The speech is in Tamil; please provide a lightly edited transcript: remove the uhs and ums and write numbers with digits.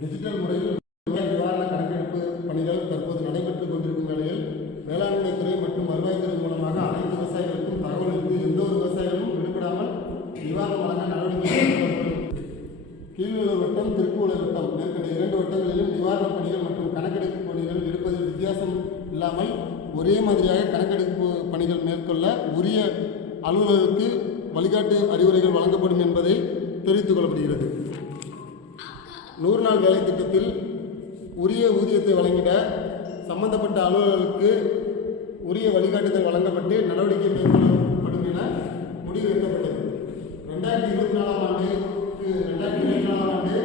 டிஜிட்டல் முறையில் நிவாரண கணக்கெடுப்பு பணிகள் தற்போது நடைபெற்றுக் கொண்டிருக்கும் வேளையில் வேளாண்மைத்துறை மற்றும் வருவாய்த்துறை மூலமாக அனைத்து விவசாயிகளுக்கும் தகவல் அளித்து எந்த ஒரு விவசாயிகளும் விடுபடாமல் நிவாரணம் வழங்க நடவடிக்கை எடுக்கப்படும். கீழ்நல்லூர் வட்டம், திருக்குவளூர் வட்டம் மேற்கண்ட 2 வட்டங்களிலும் நிவாரணப் பணிகள் மற்றும் கணக்கெடுப்பு பணிகள் எடுப்பதில் வித்தியாசம் இல்லாமல் ஒரே மாதிரியாக கணக்கெடுப்பு பணிகள் மேற்கொள்ள உரிய அலுவலருக்கு வழிகாட்டு அறிவுரைகள் வழங்கப்படும் என்பதை தெரிவித்துக் கொள்ளப்படுகிறது. 100 நாள் வேலை திட்டத்தில் உரிய ஊதியத்தை வழங்கிட சம்பந்தப்பட்ட அலுவலர்களுக்கு உரிய வழிகாட்டுதல் வழங்கப்பட்டு நடவடிக்கை மேற்கொள்ளப்படும் என முடிவு எடுக்கப்பட்டது. 2024 ஆண்டு